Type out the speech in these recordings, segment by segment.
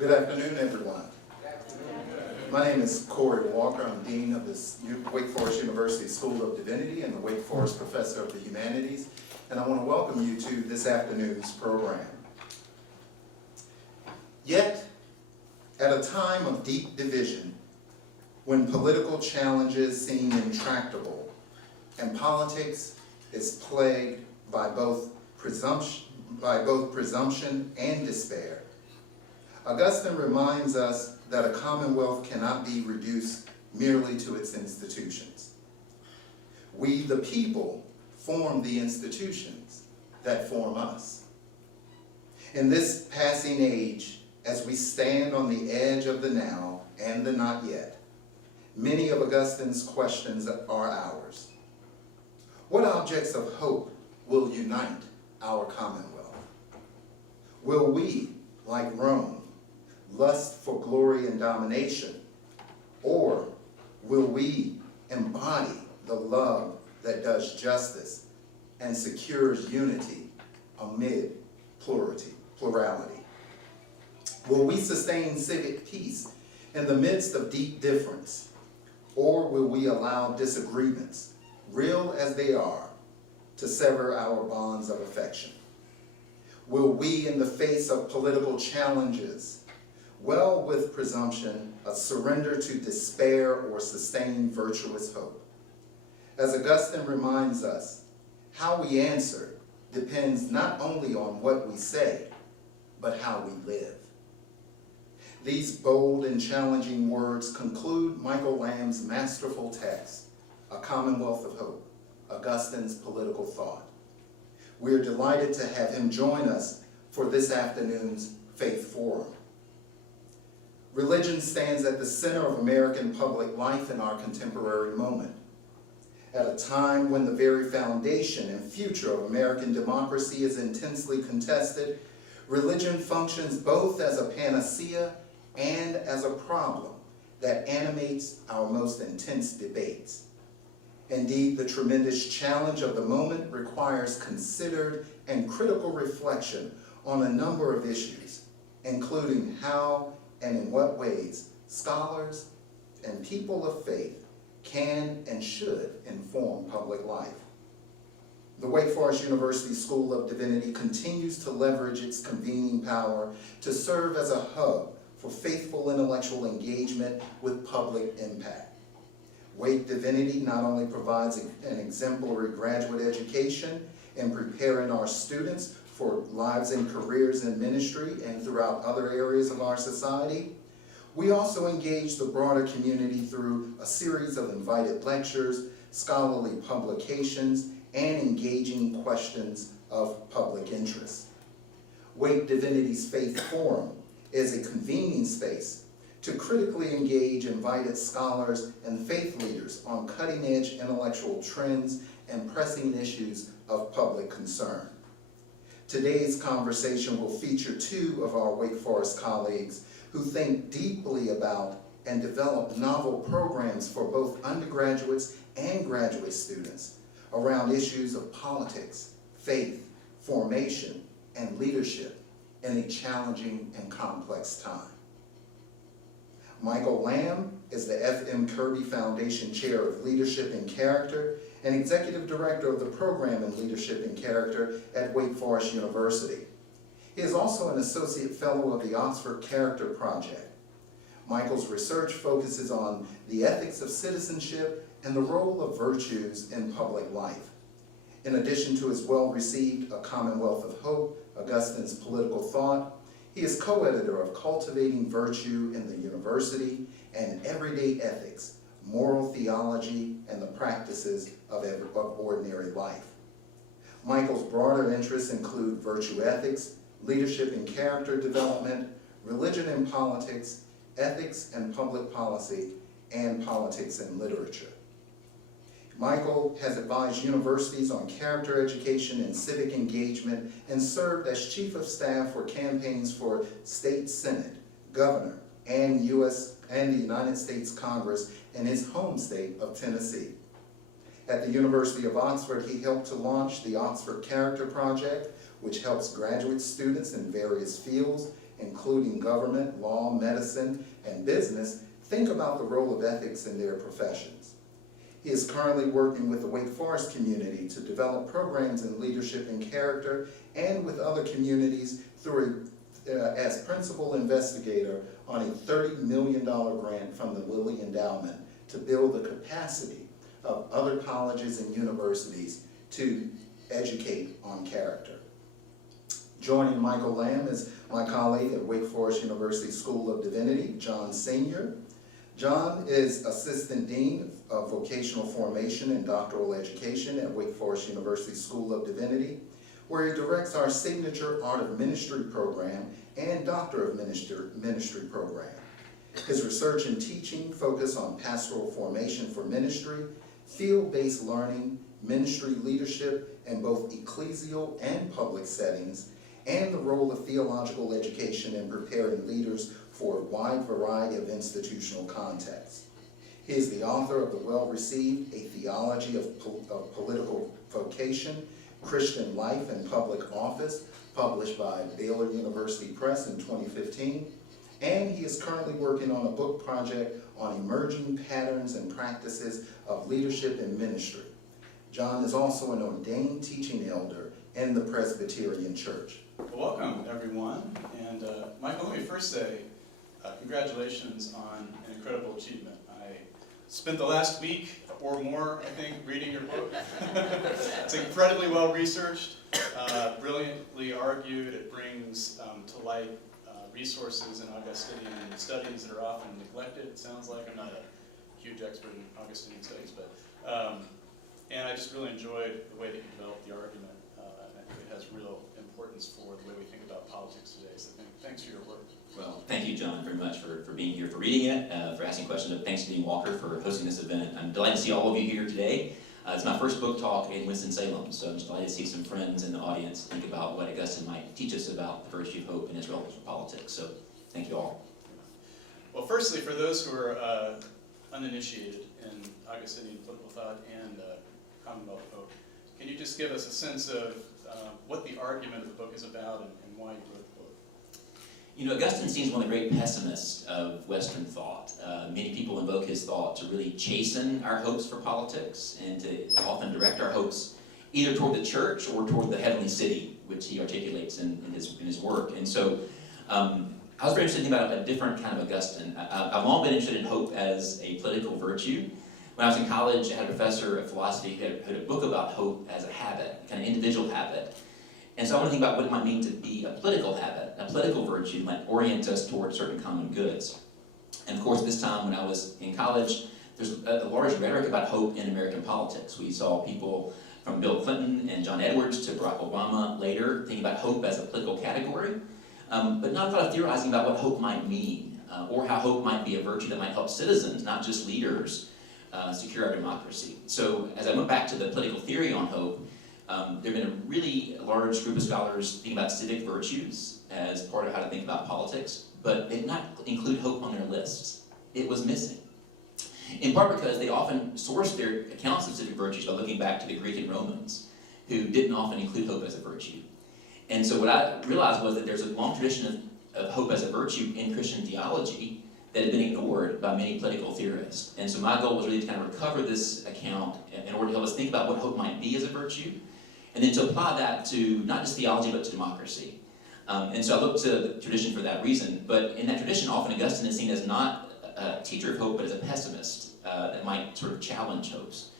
Good afternoon, everyone. My name is Corey Walker. I'm Dean of the Wake Forest University School of Divinity and the Wake Forest Professor of the Humanities, and I want to welcome you to this afternoon's program. Yet, at a time of deep division, when political challenges seem intractable and politics is plagued by both presumption and despair, Augustine reminds us that a commonwealth cannot be reduced merely to its institutions. We, the people, form the institutions that form us. In this passing age, as we stand on the edge of the now and the not yet, many of Augustine's questions are ours. What objects of hope will unite our commonwealth? Will we, like Rome, lust for glory and domination, or will we embody the love that does justice and secures unity amid plurality? Will we sustain civic peace in the midst of deep difference, or will we allow disagreements, real as they are, to sever our bonds of affection? Will we, in the face of political challenges, well with presumption, surrender to despair or sustain virtuous hope? As Augustine reminds us, how we answer depends not only on what we say, but how we live. These bold and challenging words conclude Michael Lamb's masterful text, A Commonwealth of Hope, Augustine's Political Thought. We are delighted to have him join us for this afternoon's Faith Forum. Religion stands at the center of American public life in our contemporary moment. At a time when the very foundation and future of American democracy is intensely contested, religion functions both as a panacea and as a problem that animates our most intense debates. Indeed, the tremendous challenge of the moment requires considered and critical reflection on a number of issues, including how and in what ways scholars and people of faith can and should inform public life. The Wake Forest University School of Divinity continues to leverage its convening power to serve as a hub for faithful intellectual engagement with public impact. Wake Divinity not only provides an exemplary graduate education in preparing our students for lives and careers in ministry and throughout other areas of our society, we also engage the broader community through a series of invited lectures, scholarly publications, and engaging questions of public interest. Wake Divinity's Faith Forum is a convening space to critically engage invited scholars and faith leaders on cutting-edge intellectual trends and pressing issues of public concern. Today's conversation will feature two of our Wake Forest colleagues who think deeply about and develop novel programs for both undergraduates and graduate students around issues of politics, faith, formation, and leadership in a challenging and complex time. Michael Lamb is the F.M. Kirby Foundation Chair of Leadership and Character and Executive Director of the Program in Leadership and Character at Wake Forest University. He is also an Associate Fellow of the Oxford Character Project. Michael's research focuses on the ethics of citizenship and the role of virtues in public life. In addition to his well-received A Commonwealth of Hope, Augustine's Political Thought, he is co-editor of Cultivating Virtue in the University and Everyday Ethics, Moral Theology and the Practices of Ordinary Life. Michael's broader interests include virtue ethics, leadership and character development, religion and politics, ethics and public policy, and politics and literature. Michael has advised universities on character education and civic engagement and served as Chief of Staff for campaigns for State Senate, Governor, and the United States Congress in his home state of Tennessee. At the University of Oxford, he helped to launch the Oxford Character Project, which helps graduate students in various fields, including government, law, medicine, and business, think about the role of ethics in their professions. He is currently working with the Wake Forest community to develop programs in leadership and character, and with other communities as principal investigator on a $30 million grant from the Lilly Endowment to build the capacity of other colleges and universities to educate on character. Joining Michael Lamb is my colleague at Wake Forest University School of Divinity, John Senior. John is Assistant Dean of Vocational Formation and Doctoral Education at Wake Forest University School of Divinity, where he directs our signature Art of Ministry program and Doctor of Ministry program. His research and teaching focus on pastoral formation for ministry, field-based learning, ministry leadership in both ecclesial and public settings, and the role of theological education in preparing leaders for a wide variety of institutional contexts. He is the author of the well-received A Theology of Political Vocation, Christian Life and Public Office, published by Baylor University Press in 2015, and he is currently working on a book project on emerging patterns and practices of leadership in ministry. John is also an ordained teaching elder in the Presbyterian Church. Well, welcome, everyone. And Michael, let me first say congratulations on an incredible achievement. I spent the last week or more, I think, reading your book. It's incredibly well researched, brilliantly argued. It brings to light resources in Augustinian studies that are often neglected, it sounds like. I'm not a huge expert in Augustinian studies, but and I just really enjoyed the way that you developed the argument. And I think it has real importance for the way we think about politics today. So thanks for your work. Well, thank you, John, very much for being here, for reading it, for asking questions. Thanks to Dean Walker for hosting this event. I'm delighted to see all of you here today. It's my first book talk in Winston-Salem, so I'm just delighted to see some friends in the audience think about what Augustine might teach us about the virtue of hope and its relevance to politics. So thank you all. Well, firstly, for those who are uninitiated in Augustinian political thought and Commonwealth hope, can you just give us a sense of what the argument of the book is about and why you wrote the book? You know, Augustine seems one of the great pessimists of Western thought. Many people invoke his thought to really chasten our hopes for politics and to often direct our hopes either toward the church or toward the heavenly city, which he articulates in his work. And so I was very interested in thinking about a different kind of Augustine. I've long been interested in hope as a political virtue. When I was in college, I had a professor of philosophy who had a book about hope as a habit, kind of individual habit. And so I want to think about what it might mean to be a political habit, a political virtue might orient us toward certain common goods. And of course, this time when I was in college, there's a large rhetoric about hope in American politics. We saw people from Bill Clinton and John Edwards to Barack Obama later thinking about hope as a political category, but not a lot of theorizing about what hope might mean, or how hope might be a virtue that might help citizens, not just leaders, secure our democracy. So as I went back to the political theory on hope, there have been a really large group of scholars thinking about civic virtues as part of how to think about politics, but they did not include hope on their lists. It was missing. In part because they often sourced their accounts of civic virtues by looking back to the Greek and Romans, who didn't often include hope as a virtue. And so what I realized was that there's a long tradition of hope as a virtue in Christian theology that had been ignored by many political theorists. And so my goal was really to kind of recover this account in order to help us think about what hope might be as a virtue, and then to apply that to not just theology, but to democracy. And so I looked to the tradition for that reason. But in that tradition, often Augustine is seen as not a teacher of hope, but as a pessimist that might sort of challenge hopes.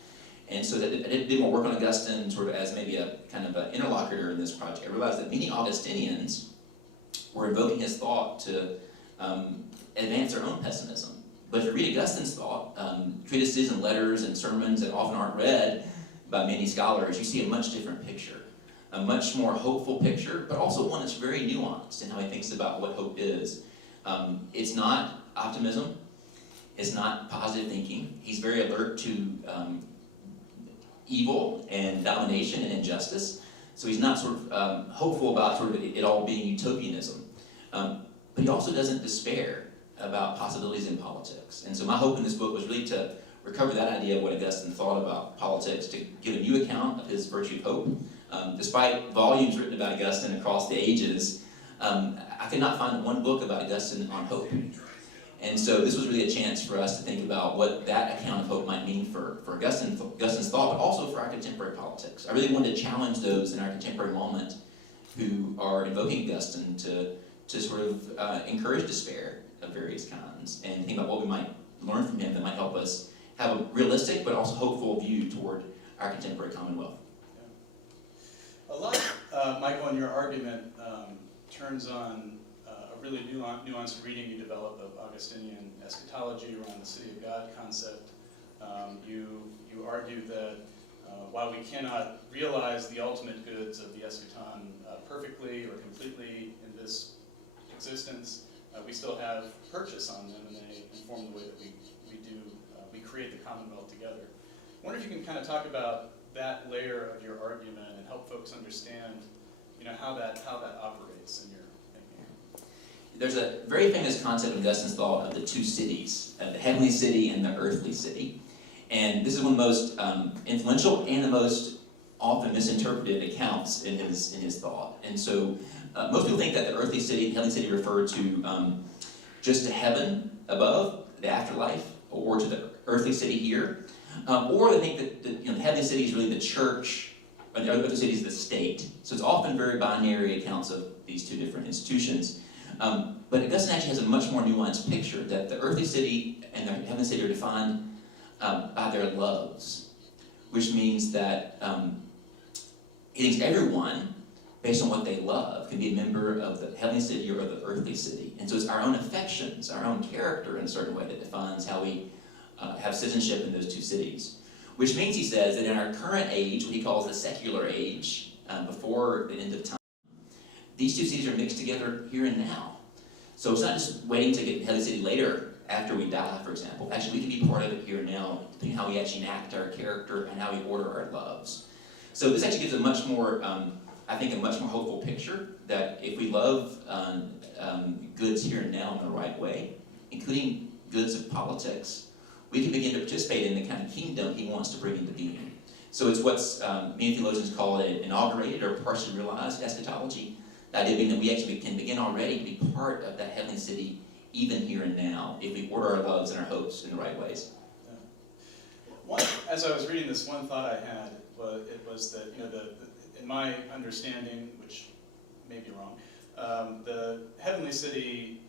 And so that I did more work on Augustine sort of as maybe a kind of an interlocutor in this project. I realized that many Augustinians were invoking his thought to advance their own pessimism. But if you read Augustine's thought, treatises and letters and sermons that often aren't read by many scholars, you see a much different picture. A much more hopeful picture, but also one that's very nuanced in how he thinks about what hope is. It's not optimism. It's not positive thinking. He's very alert to evil and domination and injustice. So he's not sort of hopeful about sort of it all being utopianism. But he also doesn't despair about possibilities in politics. And so my hope in this book was really to recover that idea of what Augustine thought about politics, to give a new account of his virtue of hope. Despite volumes written about Augustine across the ages, I could not find one book about Augustine on hope. And so this was really a chance for us to think about what that account of hope might mean for Augustine's thought, but also for our contemporary politics. I really wanted to challenge those in our contemporary moment who are invoking Augustine to sort of encourage despair of various kinds and think about what we might learn from him that might help us have a realistic but also hopeful view toward our contemporary Commonwealth. Yeah. A lot, Michael, in your argument turns on a really nuanced reading you develop of Augustinian eschatology around the city of God concept. You argue that while we cannot realize the ultimate goods of the eschaton perfectly or completely in this existence, we still have purchase on them, and they inform the way that we create the Commonwealth together. I wonder if you can kind of talk about that layer of your argument and help folks understand, how that operates in your thinking. There's a very famous concept in Augustine's thought of the two cities, the heavenly city and the earthly city. And this is one of the most influential and the most often misinterpreted accounts in his thought. And so most people think that the earthly city and heavenly city refer to just to heaven above, the afterlife, or to the earthly city here. Or they think that the heavenly city is really the church, and the earthly city is the state. So it's often very binary accounts of these two different institutions. But Augustine actually has a much more nuanced picture that the earthly city and the heavenly city are defined by their loves, which means that he thinks everyone, based on what they love, can be a member of the heavenly city or the earthly city. And so it's our own affections, our own character in a certain way that defines how we have citizenship in those two cities. Which means, he says, that in our current age, what he calls the secular age, before the end of time, these two cities are mixed together here and now. So it's not just waiting to get to the heavenly city later, after we die, for example. Actually, we can be part of it here and now, depending on how we actually enact our character and how we order our loves. So this actually gives a much more, I think, a much more hopeful picture that if we love goods here and now in the right way, including goods of politics, we can begin to participate in the kind of kingdom he wants to bring into being. So it's what's many theologians call it inaugurated or partially realized eschatology. The idea being that we actually can begin already to be part of that heavenly city even here and now, if we order our loves and our hopes in the right ways. Yeah. As I was reading this, one thought I had was that, in my understanding, which may be wrong, the heavenly city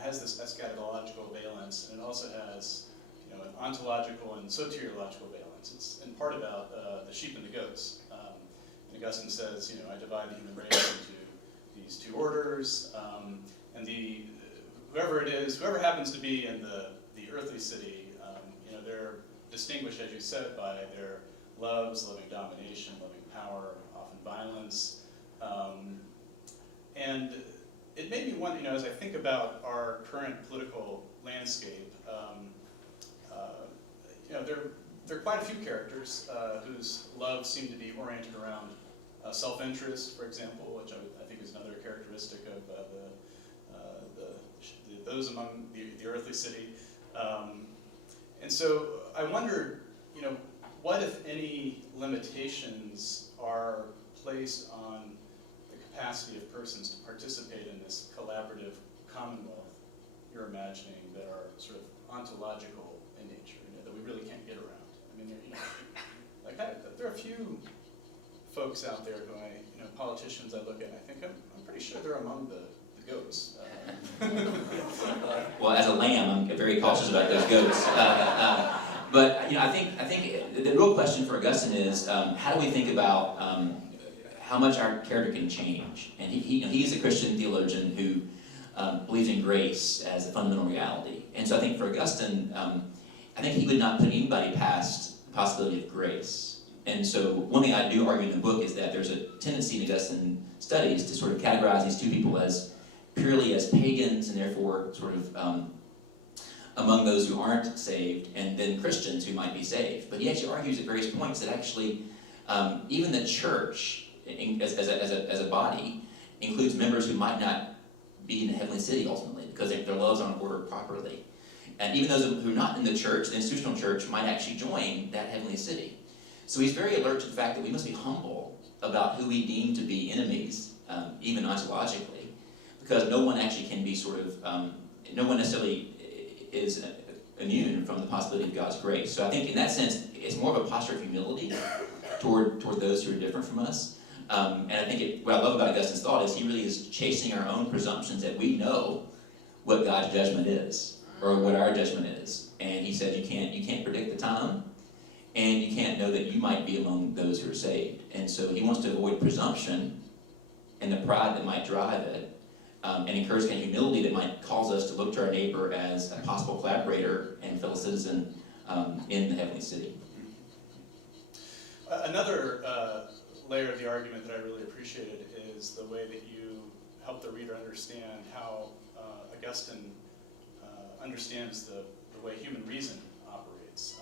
has this eschatological valence, and it also has, an ontological and soteriological valence. It's in part about the sheep and the goats. And Augustine says, I divide the human race into these two orders, and whoever happens to be in the earthly city, they're distinguished, as you said, by their loves, loving domination, loving power, often violence. And it made me wonder, as I think about our current political landscape, there are quite a few characters whose loves seem to be oriented around self-interest, for example, which I think is another characteristic of those among the earthly city. And so I wondered, what, if any, limitations are placed on the capacity of persons to participate in this collaborative commonwealth you're imagining that are sort of ontological in nature, that we really can't get around? I mean, there are a few folks out there who politicians I look at, and I think I'm pretty sure they're among the goats. Well, as a lamb, I'm very cautious about those goats. But I think the real question for Augustine is how do we think about how much our character can change? And he's a Christian theologian who believes in grace as a fundamental reality. And so I think for Augustine, I think he would not put anybody past the possibility of grace. And so one thing I do argue in the book is that there's a tendency in Augustine studies to sort of categorize these two people as purely as pagans and therefore sort of among those who aren't saved, and then Christians who might be saved. But he actually argues at various points that actually even the church as a body includes members who might not be in the heavenly city ultimately because their loves aren't ordered properly. And even those who are not in the church, the institutional church, might actually join that heavenly city. So he's very alert to the fact that we must be humble about who we deem to be enemies, even ontologically, because no one actually can be no one necessarily is immune from the possibility of God's grace. So I think in that sense, it's more of a posture of humility toward those who are different from us. And I think what I love about Augustine's thought is he really is chasing our own presumptions that we know what God's judgment is, or what our judgment is. And he said you can't predict the time, and you can't know that you might be among those who are saved. And so he wants to avoid presumption and the pride that might drive it, and encourage kind of humility that might cause us to look to our neighbor as a possible collaborator and fellow citizen in the heavenly city. Another layer of the argument that I really appreciated is the way that you help the reader understand how Augustine understands the way human reason operates.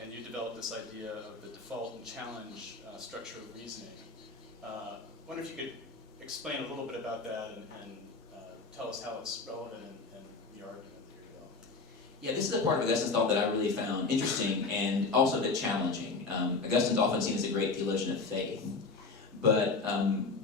And you developed this idea of the default and challenge structure of reasoning. I wonder if you could explain a little bit about that and tell us how it's relevant in the argument that you're developing. Yeah, this is a part of Augustine's thought that I really found interesting and also a bit challenging. Augustine's often seen as a great theologian of faith, but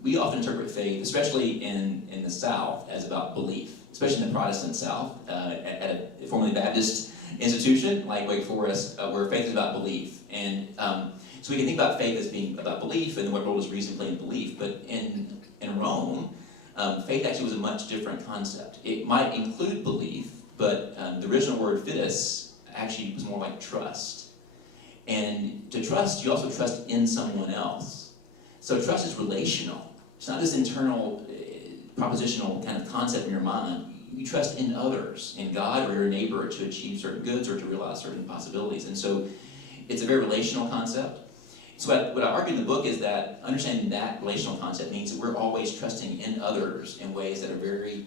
we often interpret faith, especially in the South, as about belief, especially in the Protestant South, at a formerly Baptist institution like Wake Forest, where faith is about belief. And so we can think about faith as being about belief and what role does reason play in belief, but in Rome, faith actually was a much different concept. It might include belief, but the original word fides actually was more like trust. And to trust, you also trust in someone else. So trust is relational. It's not this internal, propositional kind of concept in your mind. You trust in others, in God or your neighbor, to achieve certain goods or to realize certain possibilities. And so it's a very relational concept. So what I argue in the book is that understanding that relational concept means that we're always trusting in others in ways that are very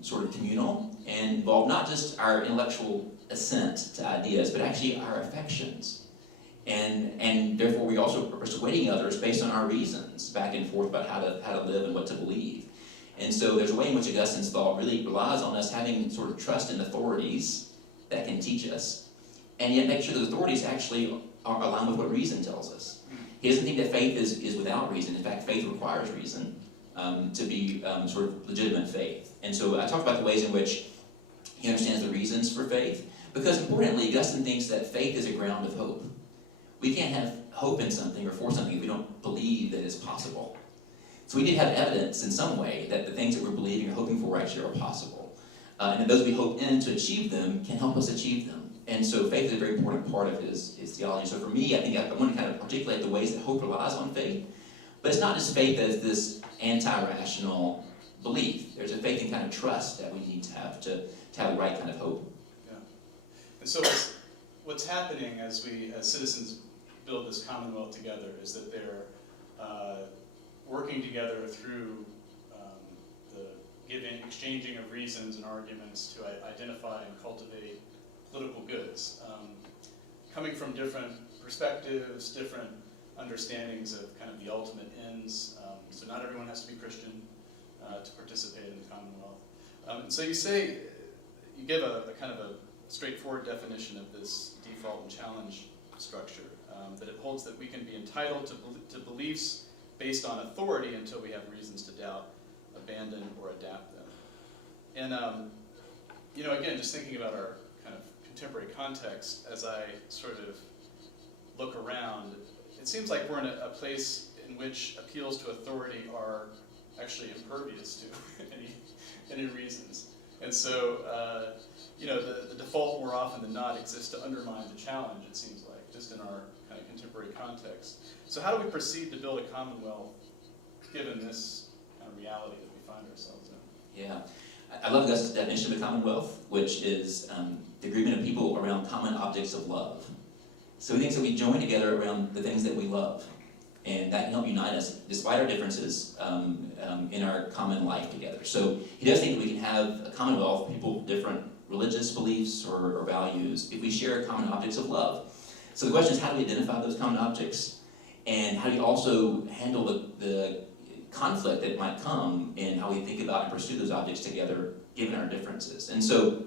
sort of communal and involve not just our intellectual assent to ideas, but actually our affections. And therefore we also are persuading others based on our reasons back and forth about how to live and what to believe. And so there's a way in which Augustine's thought really relies on us having sort of trust in authorities that can teach us, and yet make sure those authorities actually are aligned with what reason tells us. He doesn't think that faith is without reason. In fact, faith requires reason to be sort of legitimate faith. And so I talked about the ways in which he understands the reasons for faith, because importantly, Augustine thinks that faith is a ground of hope. We can't have hope in something or for something if we don't believe that it's possible. So we need to have evidence in some way that the things that we're believing or hoping for actually are possible. And that those we hope in to achieve them can help us achieve them. And so faith is a very important part of his theology. So for me, I think I want to kind of articulate the ways that hope relies on faith. But it's not just faith as this anti-rational belief. There's a faith and kind of trust that we need to have the right kind of hope. Yeah. And so what's happening as citizens build this Commonwealth together is that they're working together through the exchanging of reasons and arguments to identify and cultivate political goods, coming from different perspectives, different understandings of kind of the ultimate ends. So not everyone has to be Christian to participate in the Commonwealth. And so you give a kind of a straightforward definition of this default and challenge structure, that it holds that we can be entitled to beliefs based on authority until we have reasons to doubt, abandon, or adapt them. And again, just thinking about our kind of contemporary context, as I sort of look around, it seems like we're in a place in which appeals to authority are actually impervious to any reasons. And so, the default more often than not exists to undermine the challenge, it seems like, just in our kind of contemporary context. So how do we proceed to build a Commonwealth given this kind of reality that we find ourselves in? Yeah. I love Augustine's definition of a Commonwealth, which is the agreement of people around common objects of love. So he thinks that we join together around the things that we love, and that can help unite us despite our differences in our common life together. So he does think that we can have a Commonwealth, people with different religious beliefs or values, if we share common objects of love. So the question is, how do we identify those common objects? And how do you also handle the conflict that might come in how we think about and pursue those objects together, given our differences? And so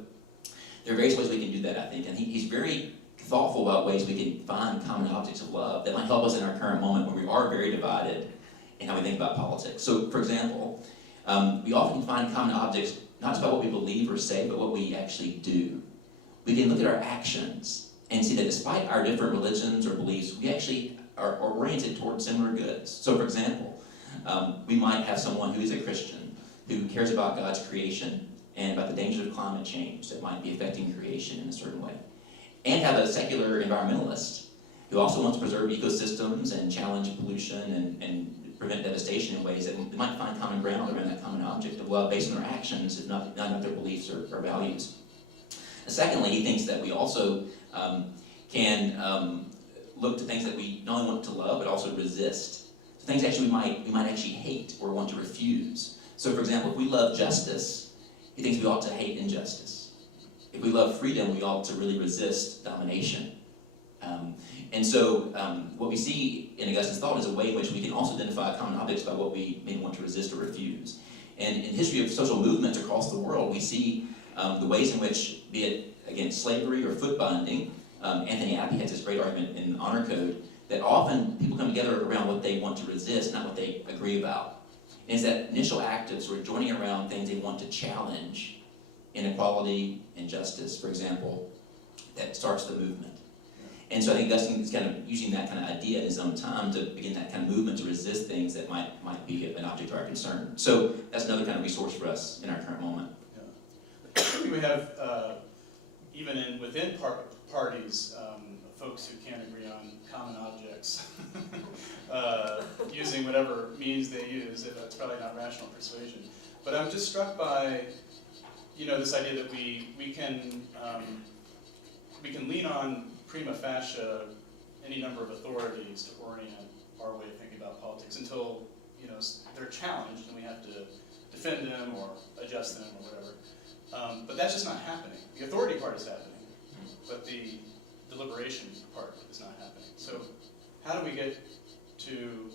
there are various ways we can do that, I think. And he's very thoughtful about ways we can find common objects of love that might help us in our current moment when we are very divided in how we think about politics. So, for example, we often find common objects not just by what we believe or say, but what we actually do. We can look at our actions and see that despite our different religions or beliefs, we actually are oriented towards similar goods. So for example, we might have someone who is a Christian who cares about God's creation and about the dangers of climate change that might be affecting creation in a certain way. And have a secular environmentalist who also wants to preserve ecosystems and challenge pollution and prevent devastation in ways that we might find common ground around that common object of love based on their actions, if not their beliefs or values. And secondly, he thinks that we also can look to things that we not only want to love, but also resist. So things actually we might actually hate or want to refuse. So for example, if we love justice, he thinks we ought to hate injustice. If we love freedom, we ought to really resist domination. And so what we see in Augustine's thought is a way in which we can also identify common objects by what we may want to resist or refuse. And in the history of social movements across the world, we see the ways in which, be it against slavery or foot binding, Anthony Appy has this great argument in Honor Code, that often people come together around what they want to resist, not what they agree about. And it's that initial act of sort of joining around things they want to challenge, inequality, injustice, for example, that starts the movement. And so I think Augustine is kind of using that kind of idea in his own time to begin that kind of movement to resist things that might be an object of our concern. So that's another kind of resource for us in our current moment. Yeah. We have, even within parties, folks who can't agree on common objects, using whatever means they use. It's probably not rational persuasion. But I'm just struck by, this idea that we can lean on prima facie any number of authorities to orient our way of thinking about politics until they're challenged and we have to defend them or adjust them or whatever. But that's just not happening. The authority part is happening, but the deliberation part is not happening. So how do we get to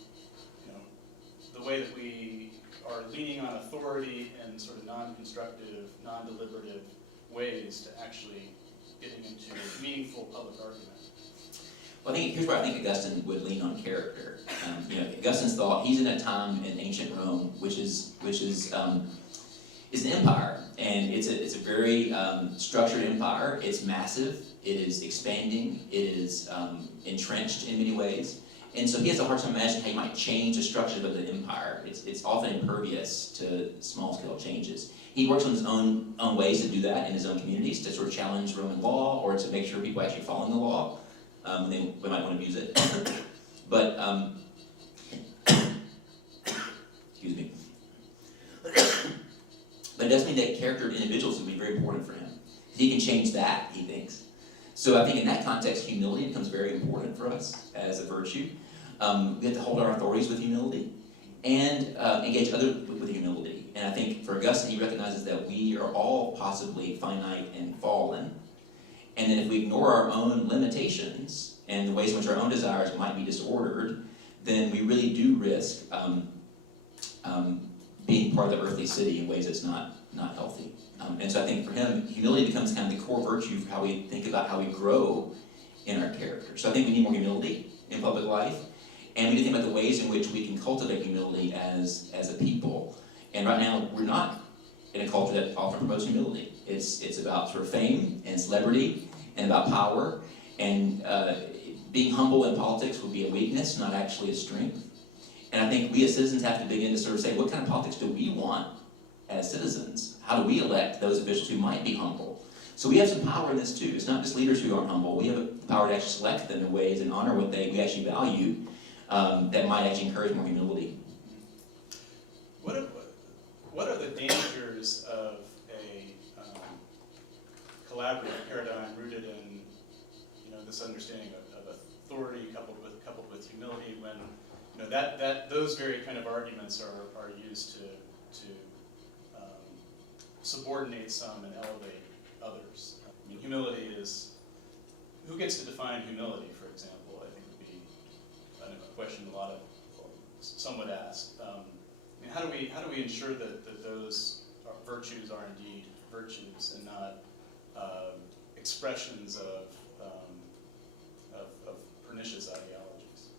the way that we are leaning on authority in sort of non-constructive, non-deliberative ways to actually getting into meaningful public argument? Well, here's where I think Augustine would lean on character. Augustine's thought, he's in a time in ancient Rome, which is an empire, and it's a very structured empire. It's massive, it is expanding, it is entrenched in many ways, and so he has a hard time imagining how he might change the structure of the empire. It's often impervious to small-scale changes. He works on his own ways to do that in his own communities, to sort of challenge Roman law or to make sure people are actually following the law. They might want to abuse it. But, excuse me. But it does mean that character of individuals will be very important for him. He can change that, he thinks. So I think in that context, humility becomes very important for us as a virtue. We have to hold our authorities with humility and engage others with humility. And I think for Augustine, he recognizes that we are all possibly finite and fallen. And then if we ignore our own limitations and the ways in which our own desires might be disordered, then we really do risk being part of the earthly city in ways that's not healthy. And so I think for him, humility becomes kind of the core virtue for how we think about how we grow in our character. So I think we need more humility in public life. And we need to think about the ways in which we can cultivate humility as a people. And right now, we're not in a culture that often promotes humility. It's about sort of fame and celebrity and about power. And being humble in politics would be a weakness, not actually a strength. And I think we as citizens have to begin to sort of say, what kind of politics do we want as citizens? How do we elect those officials who might be humble? So we have some power in this too. It's not just leaders who aren't humble. We have the power to actually select them in ways and honor what we actually value that might actually encourage more humility. What are the dangers of a collaborative paradigm rooted in this understanding of authority coupled with humility when those very kind of arguments are used to subordinate some and elevate others? I mean, humility is, who gets to define humility, for example, I think would be a question some would ask. How do we ensure that those virtues are indeed virtues and not expressions of pernicious ideologies,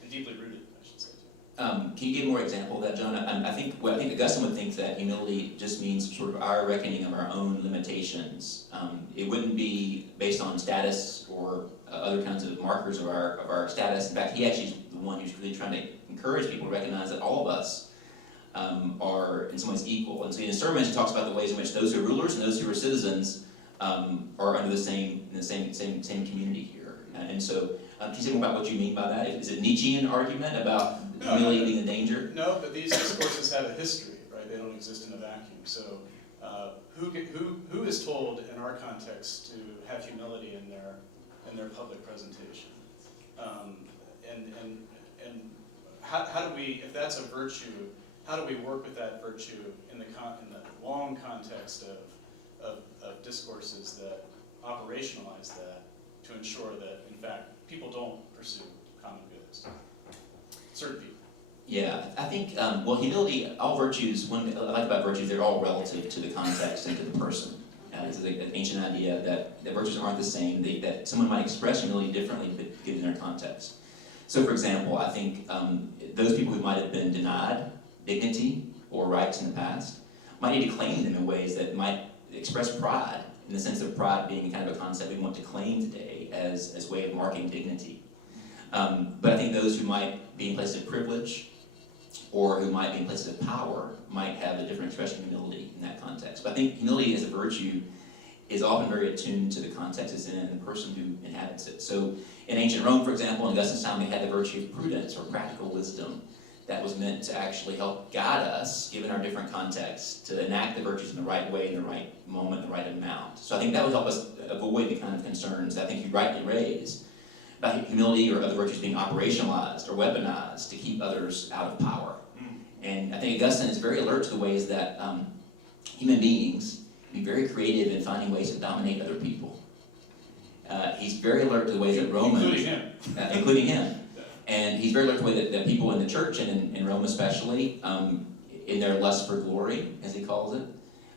and deeply rooted, I should say too? Can you give more example of that, John? I think Augustine would think that humility just means sort of our reckoning of our own limitations. It wouldn't be based on status or other kinds of markers of our status. In fact, he actually is the one who's really trying to encourage people to recognize that all of us are in some ways equal. And so in his sermons, he talks about the ways in which those who are rulers and those who are citizens are under the same community here. And so, can you say more about what you mean by that? Is it Nietzschean argument about humility being a danger? No, but these discourses have a history, right? They don't exist in a vacuum. So, who is told in our context to have humility in their public presentation? And how do we, if that's a virtue, how do we work with that virtue in the long context of discourses that operationalize that to ensure that, in fact, people don't pursue common goods? Certain people. Yeah, I think, well, humility, all virtues, one thing I like about virtues, they're all relative to the context and to the person. It's an ancient idea that virtues aren't the same, that someone might express humility differently given their context. So, for example, I think those people who might have been denied dignity or rights in the past might need to claim them in ways that might express pride, in the sense of pride being kind of a concept we want to claim today as a way of marking dignity. But I think those who might be in places of privilege or who might be in places of power might have a different expression of humility in that context. But I think humility as a virtue is often very attuned to the context it's in and the person who inhabits it. So in ancient Rome, for example, in Augustine's time, they had the virtue of prudence or practical wisdom that was meant to actually help guide us, given our different contexts, to enact the virtues in the right way, in the right moment, the right amount. So I think that would help us avoid the kind of concerns that I think you rightly raised about humility or other virtues being operationalized or weaponized to keep others out of power. And I think Augustine is very alert to the ways that human beings can be very creative in finding ways to dominate other people. He's very alert to the ways that Romans... including him. And he's very alert to the way that people in the church, and in Rome especially, in their lust for glory, as he calls it,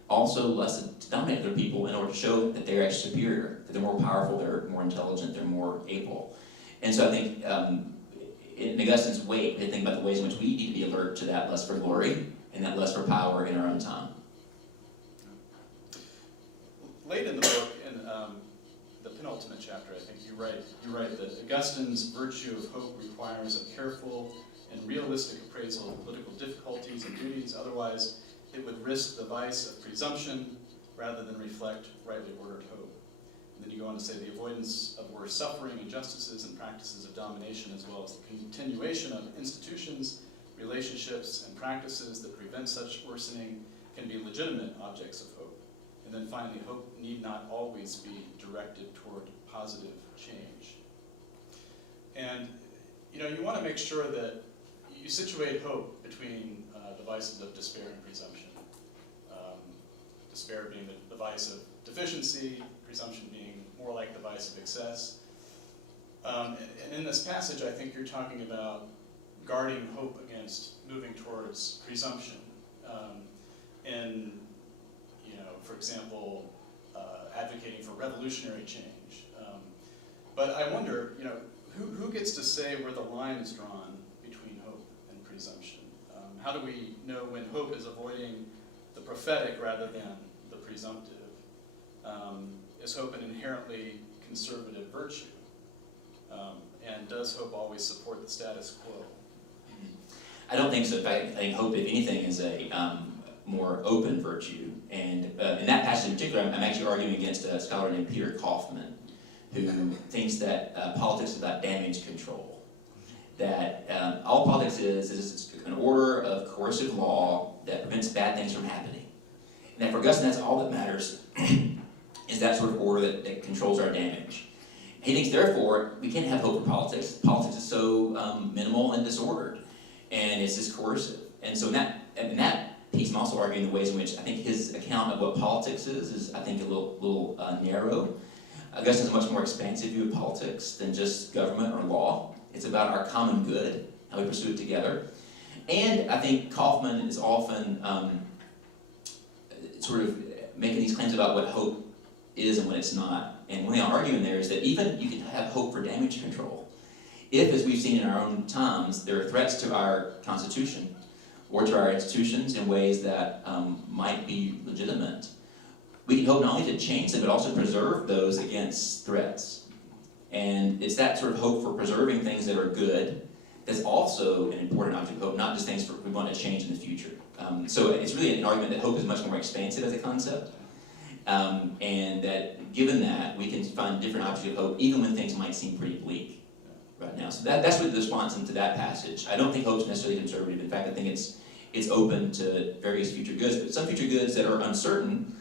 also lust to dominate other people in order to show that they're actually superior, that they're more powerful, they're more intelligent, they're more able. And so I think in Augustine's wake, they think about the ways in which we need to be alert to that lust for glory and that lust for power in our own time. Late in the book, in the penultimate chapter, I think you write that Augustine's virtue of hope requires a careful and realistic appraisal of political difficulties and duties. Otherwise, it would risk the vice of presumption rather than reflect rightly ordered hope. And then you go on to say the avoidance of worse suffering, injustices, and practices of domination, as well as the continuation of institutions, relationships, and practices that prevent such worsening can be legitimate objects of hope. And then finally, hope need not always be directed toward positive change. And you want to make sure that you situate hope between the vices of despair and presumption. Despair being the vice of deficiency, presumption being more like the vice of excess. And in this passage, I think you're talking about guarding hope against moving towards presumption. For example, advocating for revolutionary change. But I wonder, who gets to say where the line is drawn between hope and presumption? How do we know when hope is avoiding the prophetic rather than the presumptive? Is hope an inherently conservative virtue? And does hope always support the status quo? I don't think so. In fact, I think hope, if anything, is a more open virtue. And in that passage in particular, I'm actually arguing against a scholar named Peter Kaufman, who thinks that politics is about damage control. That all politics is an order of coercive law that prevents bad things from happening. And that for Augustine, that's all that matters, is that sort of order that controls our damage. He thinks, therefore, we can't have hope for politics. Politics is so minimal and disordered, and it's just coercive. And so in that piece, I'm also arguing the ways in which I think his account of what politics is I think, a little narrow. Augustine has a much more expansive view of politics than just government or law. It's about our common good, how we pursue it together. And I think Kaufman is often sort of making these claims about what hope is and what it's not. And one thing I'm arguing there is that even you can have hope for damage control if, as we've seen in our own times, there are threats to our Constitution or to our institutions in ways that might be legitimate, we can hope not only to change them, but also preserve those against threats. And it's that sort of hope for preserving things that are good that's also an important object of hope, not just things we want to change in the future. So it's really an argument that hope is much more expansive as a concept, and that given that, we can find different objects of hope even when things might seem pretty bleak right now. So that's really the response into that passage. I don't think hope's necessarily conservative. In fact, I think it's open to various future goods, but some future goods that are uncertain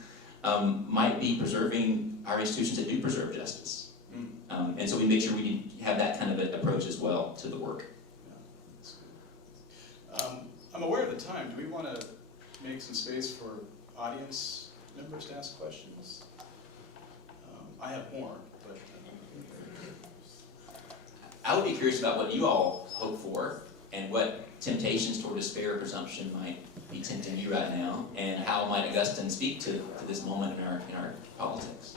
might be preserving our institutions that do preserve justice. And so we make sure we have that kind of an approach as well to the work. Yeah, that's good. I'm aware of the time. Do we want to make some space for audience members to ask questions? I have more, but... I would be curious about what you all hope for and what temptations toward despair or presumption might be tempting you right now, and how might Augustine speak to this moment in our politics.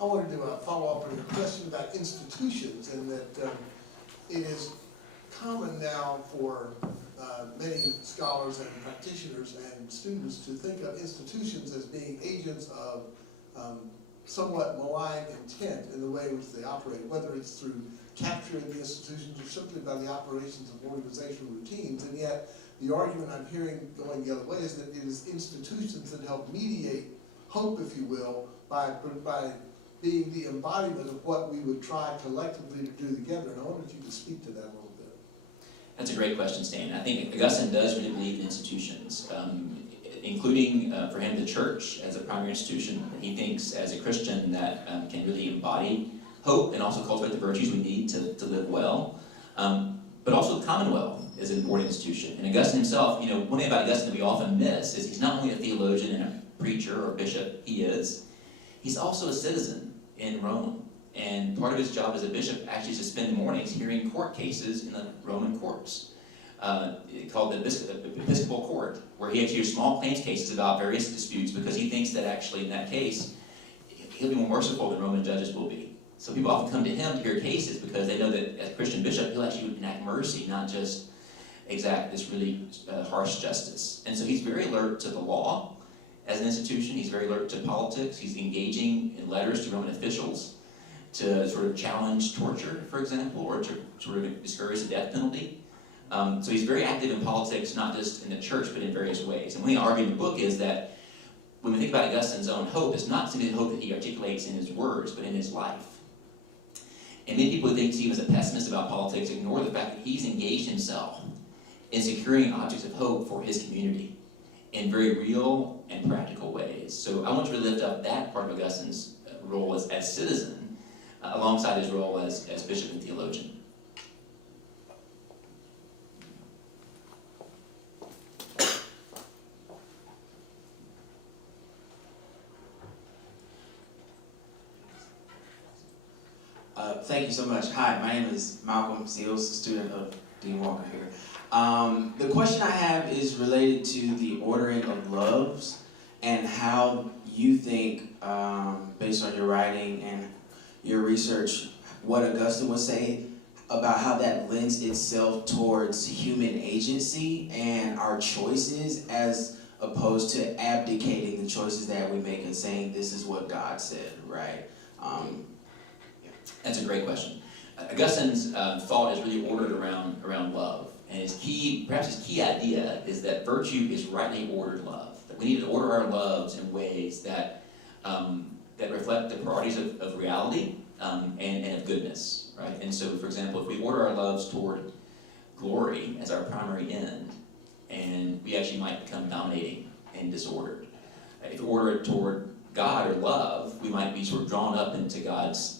I wanted to follow up on your question about institutions, and that it is common now for many scholars and practitioners and students to think of institutions as being agents of somewhat malign intent in the way in which they operate, whether it's through capturing the institutions or simply by the operations of organizational routines. And yet, the argument I'm hearing going the other way is that it is institutions that help mediate hope, if you will, by being the embodiment of what we would try collectively to do together. And I wonder if you could speak to that a little bit. That's a great question, Stan. I think Augustine does really believe in institutions, including for him the church as a primary institution. He thinks as a Christian that can really embody hope and also cultivate the virtues we need to live well. But also the Commonwealth is an important institution. And Augustine himself, one thing about Augustine that we often miss is he's not only a theologian and a preacher or bishop, he's also a citizen in Rome. And part of his job as a bishop actually is to spend mornings hearing court cases in the Roman courts, called the Episcopal Court, where he actually hears small claims cases about various disputes, because he thinks that actually in that case, he'll be more merciful than Roman judges will be. So people often come to him to hear cases because they know that as a Christian bishop, he'll actually enact mercy, not just exact this really harsh justice. And so he's very alert to the law as an institution. He's very alert to politics. He's engaging in letters to Roman officials to sort of challenge torture, for example, or to sort of discourage the death penalty. So he's very active in politics, not just in the church, but in various ways. And one thing I argue in the book is that when we think about Augustine's own hope, it's not simply the hope that he articulates in his words, but in his life. And many people who think he was a pessimist about politics ignore the fact that he's engaged himself in securing objects of hope for his community in very real and practical ways. So I want to really lift up that part of Augustine's role as citizen, alongside his role as bishop and theologian. Thank you so much. Hi, my name is Malcolm Seals, a student of Dean Walker here. The question I have is related to the ordering of loves and how you think, based on your writing and your research, what Augustine would say about how that lends itself towards human agency and our choices, as opposed to abdicating the choices that we make and saying this is what God said, right? That's a great question. Augustine's thought is really ordered around love. And perhaps his key idea is that virtue is rightly ordered love. That we need to order our loves in ways that reflect the priorities of reality and of goodness, right? And so, for example, if we order our loves toward glory as our primary end, and we actually might become dominating and disordered. If we order it toward God or love, we might be sort of drawn up into God's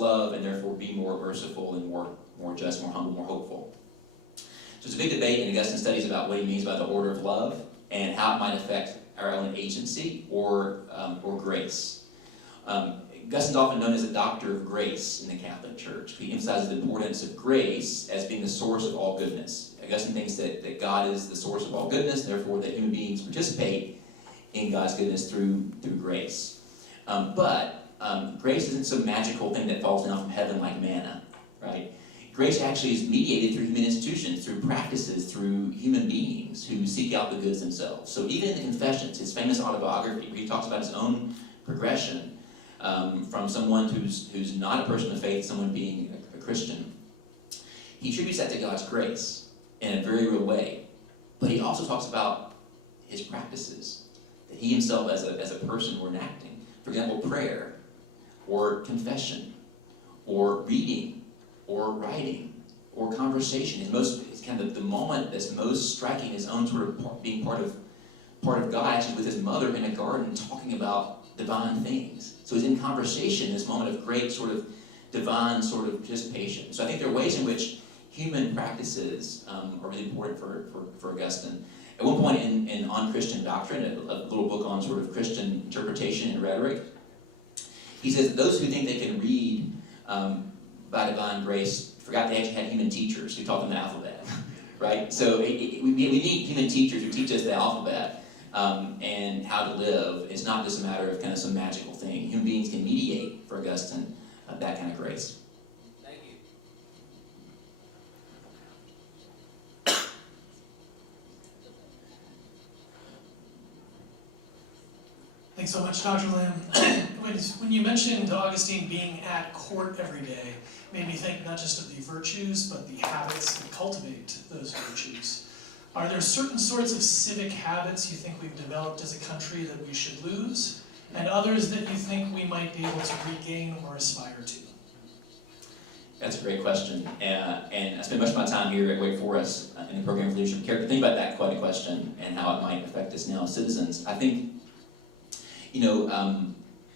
love, and therefore be more merciful and more just, more humble, more hopeful. So there's a big debate in Augustine studies about what he means by the order of love and how it might affect our own agency or grace. Augustine's often known as a doctor of grace in the Catholic Church. He emphasizes the importance of grace as being the source of all goodness. Augustine thinks that God is the source of all goodness, therefore that human beings participate in God's goodness through grace. But grace isn't some magical thing that falls down from heaven like manna, right? Grace actually is mediated through human institutions, through practices, through human beings who seek out the goods themselves. So even in the Confessions, his famous autobiography, where he talks about his own progression from someone who's not a person of faith, someone being a Christian, he attributes that to God's grace in a very real way. But he also talks about his practices that he himself as a person were enacting. For example, prayer, or confession, or reading, or writing, or conversation. It's kind of the moment that's most striking, his own sort of being part of God, actually with his mother in a garden talking about divine things. So he's in conversation, this moment of great sort of divine sort of participation. So I think there are ways in which human practices are really important for Augustine. At one point in On Christian Doctrine, a little book on sort of Christian interpretation and rhetoric, he says that those who think they can read by divine grace forgot they actually had human teachers who taught them the alphabet, right? So we need human teachers who teach us the alphabet and how to live. It's not just a matter of kind of some magical thing. Human beings can mediate, for Augustine, that kind of grace. Thank you. Thanks so much, Dr. Lamb. When you mentioned Augustine being at court every day, it made me think not just of the virtues, but the habits that cultivate those virtues. Are there certain sorts of civic habits you think we've developed as a country that we should lose, and others that you think we might be able to regain or aspire to? That's a great question, and I spend much of my time here at Wake Forest in the program for leadership and character. Think about that quite a question and how it might affect us now as citizens. I think,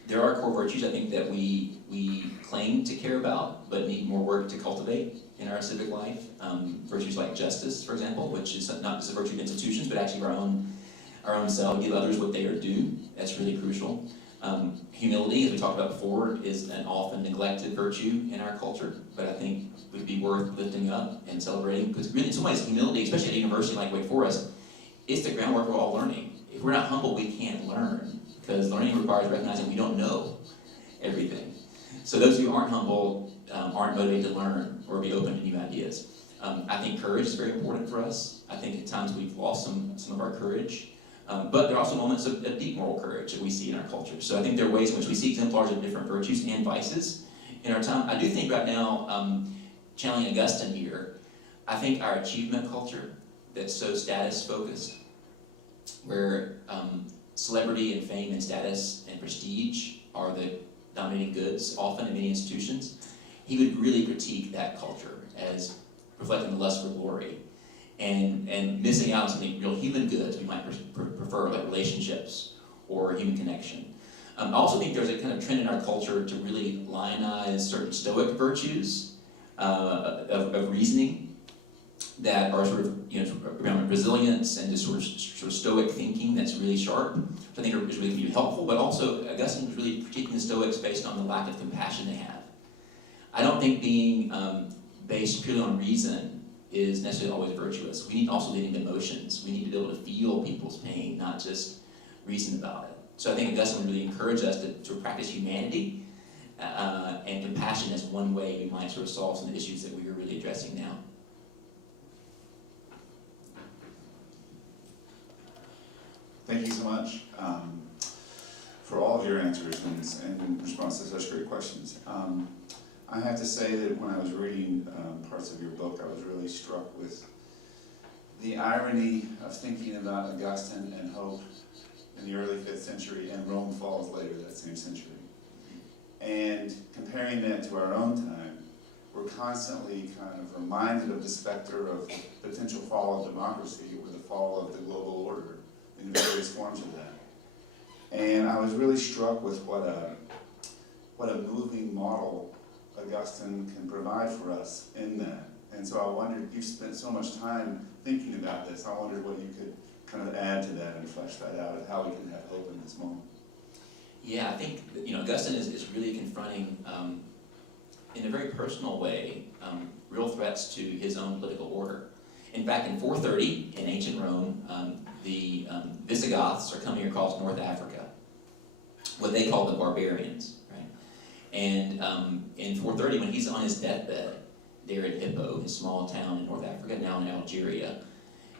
there are core virtues I think that we claim to care about, but need more work to cultivate in our civic life. Virtues like justice, for example, which is not just a virtue of institutions, but actually of our own self. Give others what they are due. That's really crucial. Humility, as we talked about before, is an often neglected virtue in our culture, but I think would be worth lifting up and celebrating. Because really, in some ways, humility, especially at a university like Wake Forest, is the groundwork for all learning. If we're not humble, we can't learn, because learning requires recognizing we don't know everything. So those who aren't humble aren't motivated to learn or be open to new ideas. I think courage is very important for us. I think at times we've lost some of our courage. But there are also moments of deep moral courage that we see in our culture. So I think there are ways in which we see exemplars of different virtues and vices in our time. I do think right now, channeling Augustine here, I think our achievement culture that's so status-focused, where celebrity and fame and status and prestige are the dominating goods, often in many institutions, he would really critique that culture as reflecting the lust for glory and missing out on something real human goods we might prefer, like relationships or human connection. I also think there's a kind of trend in our culture to really lionize certain Stoic virtues of reasoning that are sort of, around resilience and just sort of Stoic thinking that's really sharp, which I think is really helpful, but also Augustine was really critiquing the Stoics based on the lack of compassion they have. I don't think being based purely on reason is necessarily always virtuous. We need also leading emotions. We need to be able to feel people's pain, not just reason about it. So I think Augustine would really encourage us to practice humanity and compassion as one way we might sort of solve some of the issues that we are really addressing now. Thank you so much for all of your answers and in response to such great questions. I have to say that when I was reading parts of your book, I was really struck with the irony of thinking about Augustine and hope in the early 5th century and Rome falls later that same century. And comparing that to our own time, we're constantly kind of reminded of the specter of the potential fall of democracy or the fall of the global order in various forms of that. And I was really struck with what a moving model Augustine can provide for us in that. And so I wondered, you've spent so much time thinking about this, I wondered what you could kind of add to that and flesh that out, and how we can have hope in this moment. Yeah, I think Augustine is really confronting, in a very personal way, real threats to his own political order. In fact, in 430 in ancient Rome, the Visigoths are coming across North Africa, what they call the barbarians, right? And in 430, when he's on his deathbed, there at Hippo, his small town in North Africa, now in Algeria,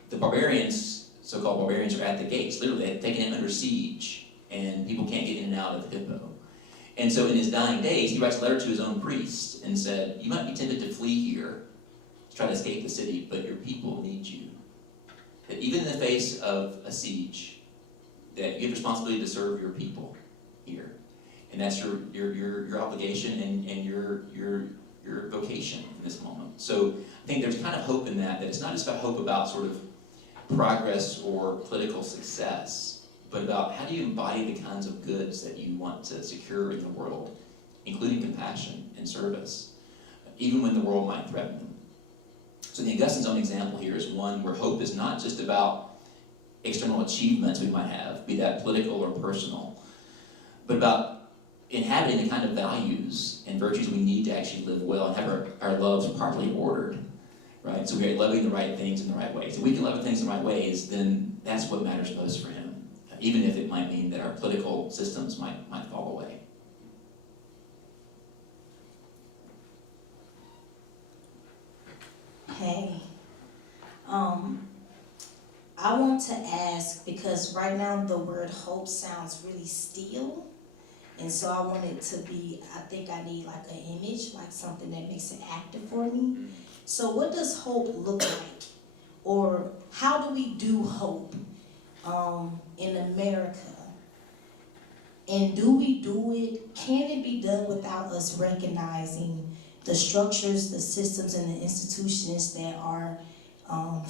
the barbarians, so-called barbarians, are at the gates. Literally, they've taken him under siege, and people can't get in and out of Hippo. And so in his dying days, he writes a letter to his own priest and said, you might be tempted to flee here, to try to escape the city, but your people need you. That even in the face of a siege, that you have responsibility to serve your people here. And that's your obligation and your vocation in this moment. So I think there's kind of hope in that it's not just about hope about sort of progress or political success, but about how do you embody the kinds of goods that you want to secure in the world, including compassion and service, even when the world might threaten them. So the Augustine's own example here is one where hope is not just about external achievements we might have, be that political or personal, but about inhabiting the kind of values and virtues we need to actually live well and have our loves properly ordered, right? So we are loving the right things in the right ways. If we can love things in the right ways, then that's what matters most for him, even if it might mean that our political systems might fall away. Hey, I want to ask, because right now the word hope sounds really still, and so I want it to be, I think I need like an image, like something that makes it active for me. So what does hope look like? Or how do we do hope in America? And do we do it, can it be done without us recognizing the structures, the systems, and the institutions that are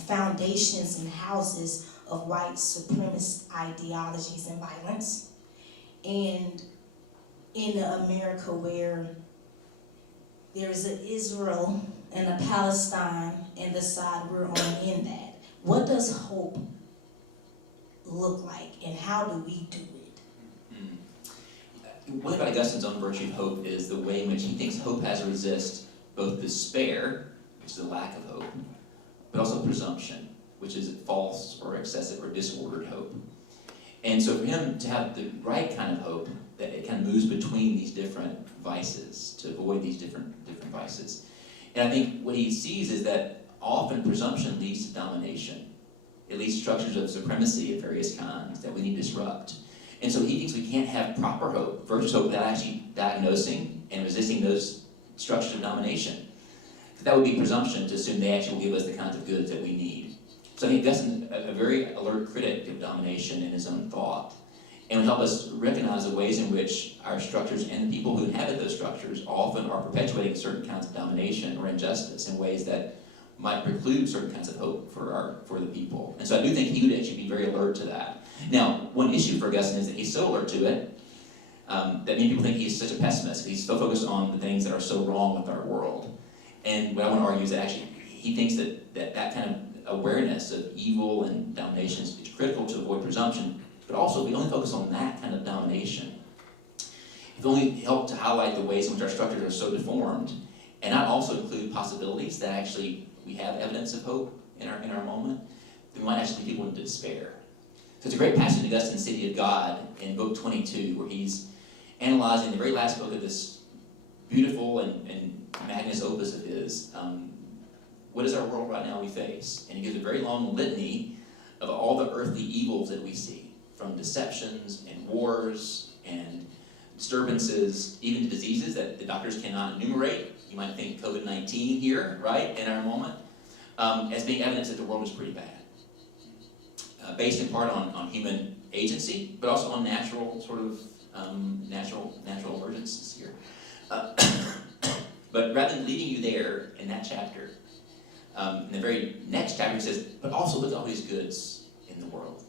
foundations and houses of white supremacist ideologies and violence? And in America where there's an Israel and a Palestine and the side we're on in that, what does hope look like and how do we do it? One thing about Augustine's own virtue of hope is the way in which he thinks hope has to resist both despair, which is a lack of hope, but also presumption, which is false or excessive or disordered hope. And so for him to have the right kind of hope, that it kind of moves between these different vices, to avoid these different vices. And I think what he sees is that often presumption leads to domination. It leads to structures of supremacy of various kinds that we need to disrupt. And so he thinks we can't have proper hope, virtuous hope, without actually diagnosing and resisting those structures of domination. That would be presumption to assume they actually will give us the kinds of goods that we need. So I think Augustine's a very alert critic of domination in his own thought, and would help us recognize the ways in which our structures and the people who inhabit those structures often are perpetuating certain kinds of domination or injustice in ways that might preclude certain kinds of hope for the people. And so I do think he would actually be very alert to that. Now, one issue for Augustine is that he's so alert to it that many people think he's such a pessimist. He's so focused on the things that are so wrong with our world. And what I want to argue is that actually he thinks that kind of awareness of evil and domination is critical to avoid presumption. But also, if we only focus on that kind of domination, if we only help to highlight the ways in which our structures are so deformed, and not also include possibilities that actually we have evidence of hope in our moment, we might actually lead people into despair. So it's a great passage in Augustine's City of God in Book 22, where he's analyzing the very last book of this beautiful and magnus opus of his. What is our world right now we face? And he gives a very long litany of all the earthly evils that we see, from deceptions and wars and disturbances, even to diseases that the doctors cannot enumerate. You might think COVID-19 here, right, in our moment, as being evidence that the world is pretty bad. Based in part on human agency, but also on natural sort of natural emergencies here. But rather than leading you there in that chapter, in the very next chapter he says, but also look at all these goods in the world.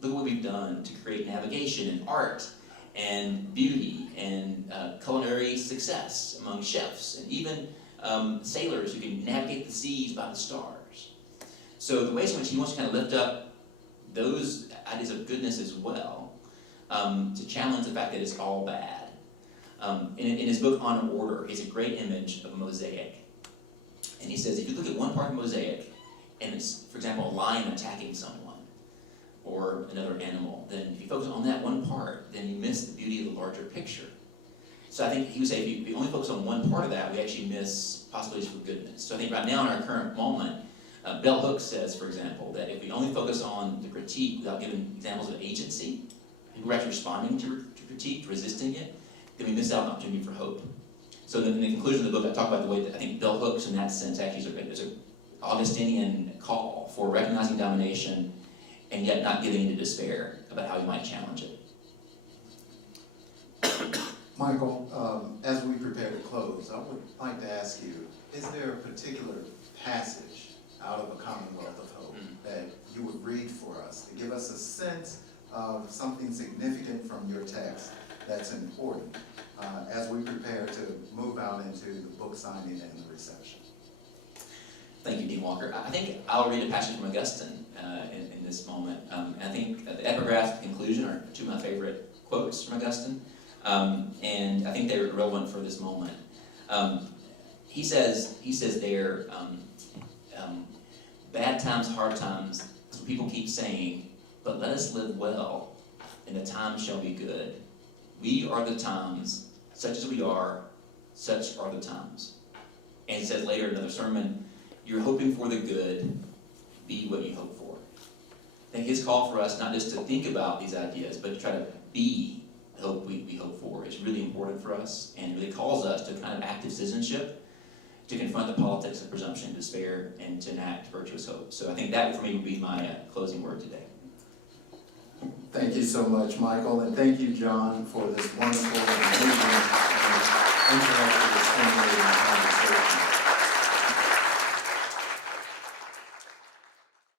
Look what we've done to create navigation and art and beauty and culinary success among chefs and even sailors who can navigate the seas by the stars. So the ways in which he wants to kind of lift up those ideas of goodness as well, to challenge the fact that it's all bad. In his book On Order, he has a great image of a mosaic. And he says, if you look at one part of the mosaic, and it's, for example, a lion attacking someone, or another animal, then if you focus on that one part, then you miss the beauty of the larger picture. So I think he would say if you only focus on one part of that, we actually miss possibilities for goodness. So I think right now in our current moment, Bell Hooks says, for example, that if we only focus on the critique without giving examples of agency, people are actually responding to critique, resisting it, then we miss out on opportunity for hope. So in the conclusion of the book, I talk about the way that I think Bell Hooks, in that sense, actually is an Augustinian call for recognizing domination and yet not giving into despair about how you might challenge it. Michael, as we prepare to close, I would like to ask you, is there a particular passage out of a Commonwealth of Hope that you would read for us to give us a sense of something significant from your text that's important as we prepare to move out into the book signing and the reception? Thank you, Dean Walker. I think I'll read a passage from Augustine in this moment. And I think the epigraph and conclusion are two of my favorite quotes from Augustine. And I think they're relevant for this moment. He says there, bad times, hard times, people keep saying, but let us live well, and the times shall be good. We are the times, such as we are, such are the times. And he says later in another sermon, you're hoping for the good, be what you hope for. I think his call for us, not just to think about these ideas, but to try to be the hope we hope for, is really important for us, and really calls us to kind of active citizenship, to confront the politics of presumption and despair, and to enact virtuous hope. So I think that for me would be my closing word today. Thank you so much, Michael, and thank you, John, for this wonderful and amazing and interactive, stimulating conversation.